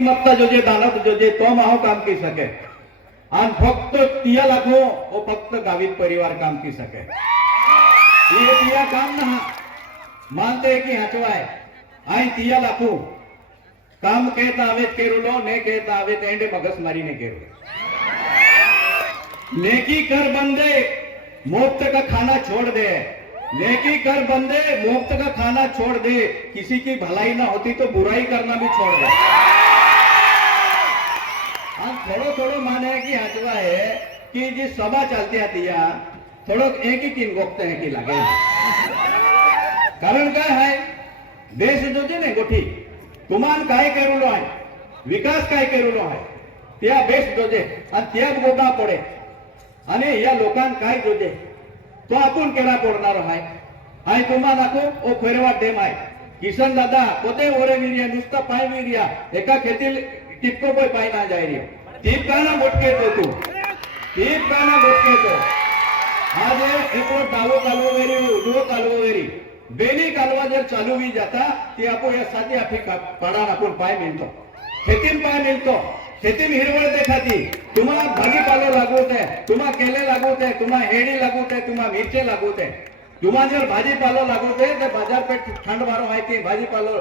मत्ता Jose दानत Jose तो माहो काम की सके आणि फक्त 3 लाखो ओ फक्त गावित परिवार काम की सके ये 3 काम ना मानते कि हचवाय आई 3 लाखो काम कहता आवेत केरुलो ने कहता आवेत एंडे मगस मारी ने केरु नेकी कर बंदे मुफ्त का खाना छोड़ दे। नेकी कर बंदे मुफ्त का खाना छोड़ दे। किसी की भलाई ना होती तो बुराई करना भी छोड़ दे। थोड़ो थोड़ो माने की हचवा है कि जी सभा चलती आती है थोड़ो एक ही किन गोखते हैं कि लगे कारण काय है देश जो ने गोठी तुमान काय करूलो है विकास काय करूलो है त्या बेस जोजे आणि त्या गोबा पडे आणि या लोकांना काय जोजे तो आपण केला पडणार आहे आणि तुम्हा नाको ओ खरेवा डेम आहे किशन दादा पोते ओरे विरिया नुसता पाय विरिया एका खेतील टिपको पोय पाय ना जाय रे टीप काना मोटके तो तू टीप काना मोटके तो आज एको डावो कालवो वेरी उजवो कालवो वेरी बेनी कालवा जर चालू भी जाता ती आपो या साथी आफी पाडा आपण पाय मिळतो खेतीन पाय मिळतो खेतीन हिरवळ देखाती तुम्हाला भाजीपालो लागवत आहे तुम्हा केले लागवत आहे तुम्हा हेडी लागवत आहे तुम्हा मिरचे लागवत आहे तुम्हा जर भाजीपालो लागवत आहे तर बाजारपेठ थंड वारो आहे ते भाजीपालो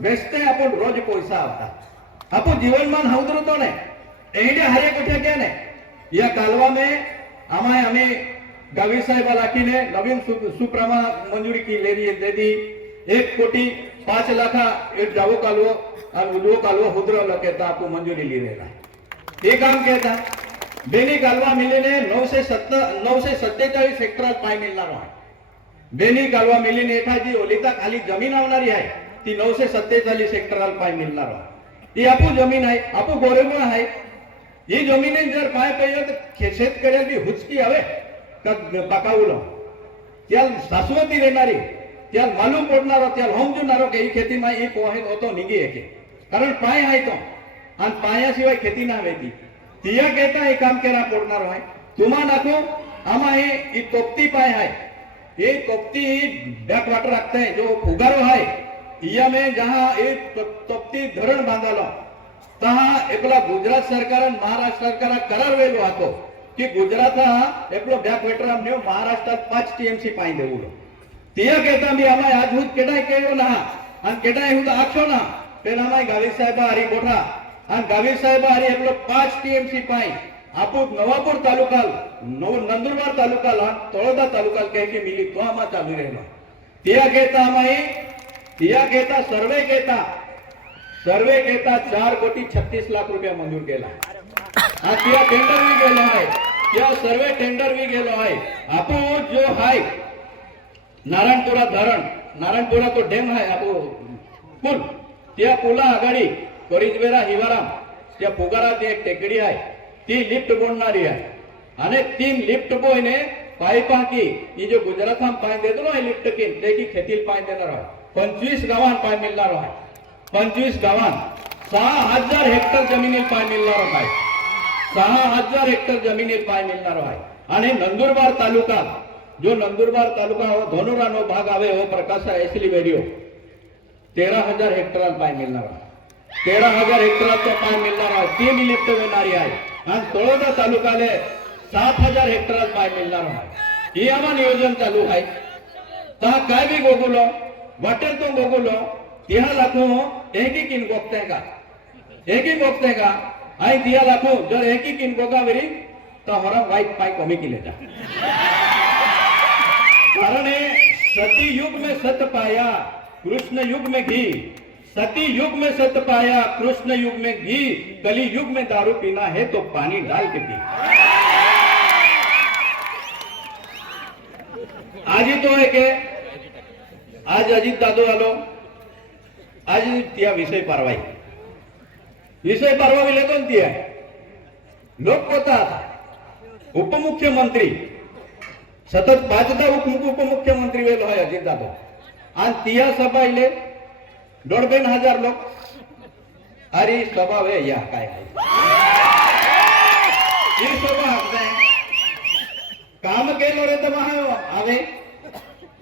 बेचते आपण रोज पैसा होता आपण जीवनमान हाउदरतो ने एंडे हरे कुठे क्या ने या कालवा में हमें गावी साहेब लाखीने नवीन सुप्रमा मंजूरी की ले दे दी 1 कोटी 5 लाख एक जावो कालवो और उजवो कालवो हुद्र लकेता आपको मंजूरी ली रहेला ये काम कहता बेनी कालवा मिले ने 947 हेक्टर पाय मिलणार आहे बेनी कालवा मिली ने एखादी ओलिता खाली जमीन आवणारी आहे ती 947 हेक्टर पाय मिलणार आहे ती आपू जमीन आहे आपू गोरेमुळ आहे ही जमिनी जर पाय पाहिजे तर शेतकऱ्याची हुचकी हवे का पाकावलो त्याल शाश्वती देणारी त्याल मालूम पडणारो त्याल समजणारो की ही खेती मा एक वाहित होतो निगी एके कारण पाय आहे तो आणि पायाशिवाय खेती ना वेती तिया कहता हे काम केला पडणारो आहे तुम्हा नाखो आमा हे तोप्ती पाय आहे ये तोप्ती बैक वाटर रखते हैं जो फुगारो है इया में जहां एक तोप्ती धरण बांधालो तहा एकला गुजरात सरकार आणि महाराष्ट्र सरकार करार वेलो हातो की गुजरात हा एकलो बॅक वेटर ने महाराष्ट्रात 5 टीएमसी पाई देवलो तिया कहता मी आमा आजूत केडाय केलो ना आणि केडाय हुदा आखो ना तेना माय गावी साहेब हरी मोठा आणि गावी साहेब हरी एकलो 5 टीएमसी पाई आपू नवापूर तालुका नंदुरबार तालुका तळोदा तालुका कह के मिली तो आमा चालू रहेलो तिया कहता आमाई तिया कहता सर्वे कहता 4 कोटी 36 लाख रुपया मंजूर केला हा त्या टेंडर भी गेलो आहे त्या सर्वे टेंडर भी गेलो आहे आपो जो आहे नारायणपुरा धरण नारायणपुरा तो डॅम आहे आपो पुल त्या पुला आगाडी कोरिजवेरा हिवाराम त्या पुगारात एक टेकडी आहे ती लिफ्ट बोलणारी आहे आणि 3 लिफ्ट बोयने पाईपा की ही जो गुजरात हम पाय देतो ना लिफ्ट की ते की खेतील पाय देणार आहे 25 गावां पाय मिळणार आहे 25 गावां 6000 हेक्टर जमिनीत पाय मिळणार आहे 6000 हेक्टर जमिनीत पाय मिळणार आहे आणि नंदुरबार तालुका जो नंदुरबार तालुका हो धनुरानो भाग आवे हो प्रकाश एसली वेडिओ 13000 हेक्टर पाय मिळणार आहे 13000 हेक्टरचा पाय मिळणार आहे ती लिफ्ट येणारी आहे आणि तळोदा तालुकाले 7000 हेक्टर पाय मिळणार आहे ही आम्हा नियोजन चालू आहे ता काय भी गोगुलो वाटेल तो गोगुलो 3 लाखो एक ही किन गोखते का आई 3 लाखो जर एक ही किन गोगा वेरी तो हरा वाइट पाई कमी की लेता कारण सती युग में सत पाया कृष्ण युग में घी सती युग में सत पाया कृष्ण युग में घी कली युग में दारू पीना है तो पानी डाल के पी आज ही तो है के आज अजित दादू आलो आज त्या विषय परवाई लेतो ती आहे लोक कोता उपमुख्यमंत्री सतत 5दा उपमुख्यमंत्री वेलो है अजित दादू आणि तिया सभा इले 1,500 लोक अरे सभा वे या काय आहे ही सभा आहे काम केलो रे तर महा आवे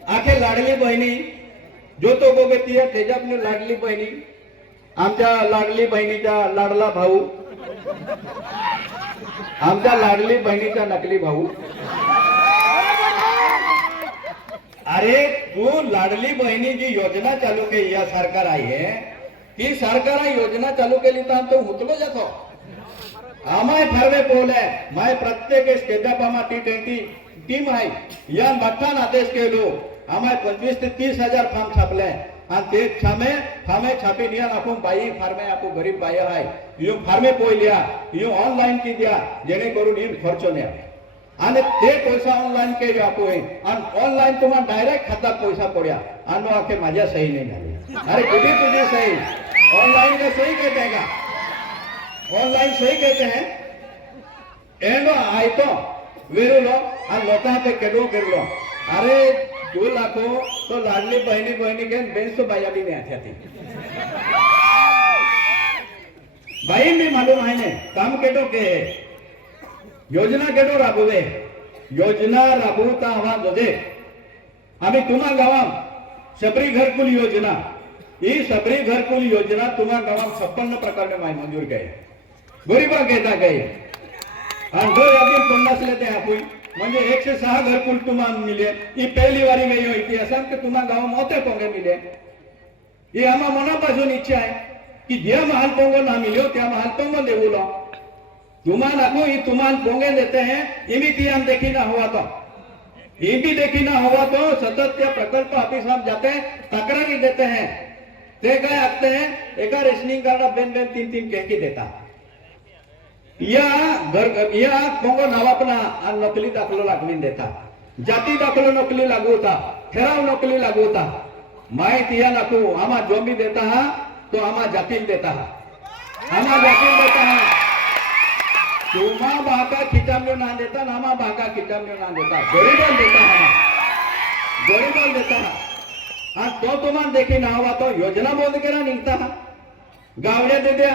आखे लाडली बहिणी जो तो गोगे तिया तेजापने लाडली बहिणी आमच्या लाडली बहिणीचा लाडला भाऊ, आमच्या लाडली बहिणीचा नकली भाऊ. अरे तू लाडली बहिणी जी योजना चालू केली या सरकार आहे ती सरकार योजना चालू केली तर तो हुतलो जातो. आम्हाय फारवे पोहले माय प्रत्येक स्टेडियम T20 टीम आहे या मठान आदेश केलो आम्हाय 25 ते 30,000 फॉर्म छापले आणि ते फार्मे छापी निया आपण बाई फार्मे आपण गरीब बाई आहे यो फार्मे पोयल्या यो ऑनलाईन की द्या जेणेकरून इन खर्च न्या आणि ते पैसा ऑनलाईन केले आपण आणि ऑनलाईन तुम्हाला डायरेक्ट खात्यात पैसा पड्या आणि आखे माझ्या सही नाही झाली. अरे कुठे तुझी सही ऑनलाइन का सही कहते हैं का ऑनलाइन सही कहते हैं एंडो आय तो वेरू लो आणि लोटा पे केडो केलो. अरे 2 लाखो तो लाडली बहिणी के बेंच तो बाया भी नहीं आती थी बाई भी मालूम है ने काम केडो के योजना केडो राबवे योजना राबवता हवा जोजे आम्ही तुम्हा गावात सबरी घरकुल योजना ही सबरी घरकुल योजना तुम्हा गावात 56 प्रकारने माय मंजूर केली गरीबा घेता गई आणि जो यादी 50 लेते आपण म्हणजे 106 घरकुल तुम्हाला मिले ही पहिली वारी गई हो इतिहासात की तुम्हा गाव मोठे पोंगे मिले. ही आम्हा मनापासून इच्छा आहे की ज्या महाल पोंगो ना मिलो त्या महाल पोंगो देऊ लो तुम्हाला नको ही तुम्हाला पोंगे देते हैं इमी ती हम देखी ना हुआ तो ये भी देखी ना हुआ तो सतत त्या प्रकल्प ऑफिस हम जाते हैं तक्रारी देते हैं ते काय आते हैं एका रेशनिंग कार्ड बेन 3 कह के देता या पोंगो नावापना आणि नकली दाखलो लागवीन देता जाती दाखलो नकली लागू होता ठराव नकली लागू होता माहिती या नको आम्हा जो भी देता हा तो आम्हा जातील देता हा आम्हा जातील देता हा तुम्हा बाका खिचामलो ना देता नामा बाका खिचामलो ना देता गरीबों देता हा गरीबों देता हा आणि तो तुम्हाला देखी ना हवा तो योजना बोध करा निघता हा गावड्या दे द्या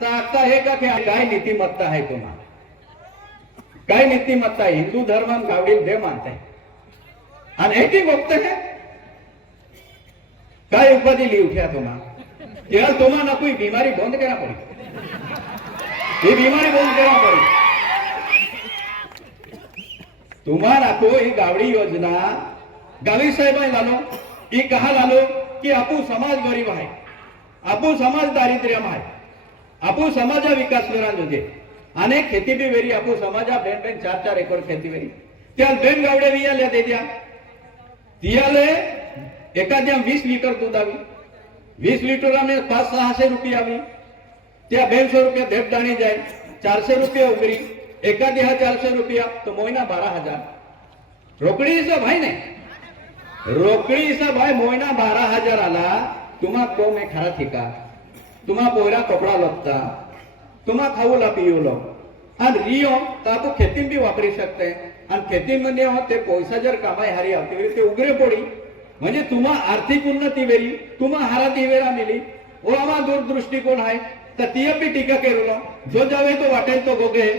तर आता हे का काय नीतिमत्ता है तुम्हाला काय नीतिमत्ता है हिंदू धर्म गावड़ी दे मानते हैं आणि हे बघते हैं काय उपाधि ली उठ्या तुम्हाला तेव्हा तुम्हाला ना कोई बीमारी बंद करा पड़ी ये बीमारी बंद करा पड़ी तुम्हाला कोई गावड़ी योजना गावी साहेब लालो ये कहा लालो कि आपू समाज गरीब है आपू समाज दारिद्र्य है आपू समाजा विकास करा जोजे अनेक खेती भी वेरी आपू समाजा बेन 4 एकड़ खेती वेरी त्या बेन गावडे वियाल्या दे द्या तियाले एखाद्या 20 लिटर दूध आवी 20 लिटराने 500-600 रुपये आवी त्या 150 रुपये धेप दाणी जाए 400 रुपये उगरी एखादी 400 रुपया तो महीना 12,000 रोकड़ी हिसाब भाई ने रोकड़ी हिसाब भाई महीना 12,000 आला तुम्हा को में खरा ठिका तुम्हा पोहरा कपड़ा लगता तुम्हा खाऊला पियूलो आणि रियो तर आपण खेती भी वापरू शकते आणि खेतीमध्ये ते पैसा जर कमाई हारी आवती ते उगरे पडी म्हणजे तुम्हा आर्थिक उन्नती वेरी तुम्हा हारा ती वेळा मिली वो आम्हा दूरदृष्टिकोन आहे तर ती भी टीका केलो जो जावे तो वाटेल तो गोगे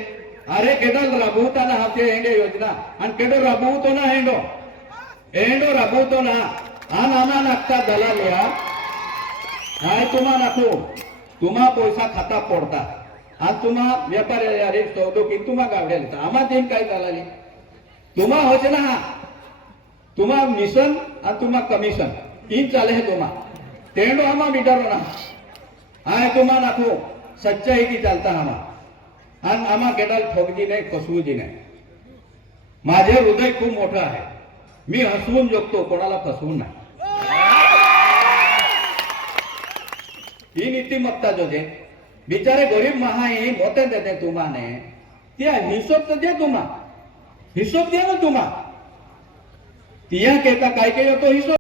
अरे केडल राबवताना हाते हेंडे योजना आणि केडो राबवतो ना हेंडो राबवतो ना आणि आम्हा नागता दलालिया हाय तुम्हा नाखो तुम्हा पैसा खाता पडता आणि तुम्हा व्यापारी अरे सौदो की तुम्हा गावड्या लिहिता आम्हा तीन काय दलाली तुम्हा होचे ना हा तुम्हा मिशन आणि तुम्हा कमिशन तीन चाले है तुम्हा तेंडो आम्हा मीटर ना हाय तुम्हा नाखो सच्चाई की चालता आम्हा आणि आम्हा केडाल ठोकजी नाही फसवूजी नाही. माझे हृदय खूप मोठं आहे मी हसवून जगतो कोणाला फसवून नाही. ही नीतिमत्ता जो दे बिचारे गरीब महाई मोते देते तुम्हाने त्या हिशोब तर दे तुम्हा हिशोब दे ना तुम्हा तिया कहता काय के तो हिशोब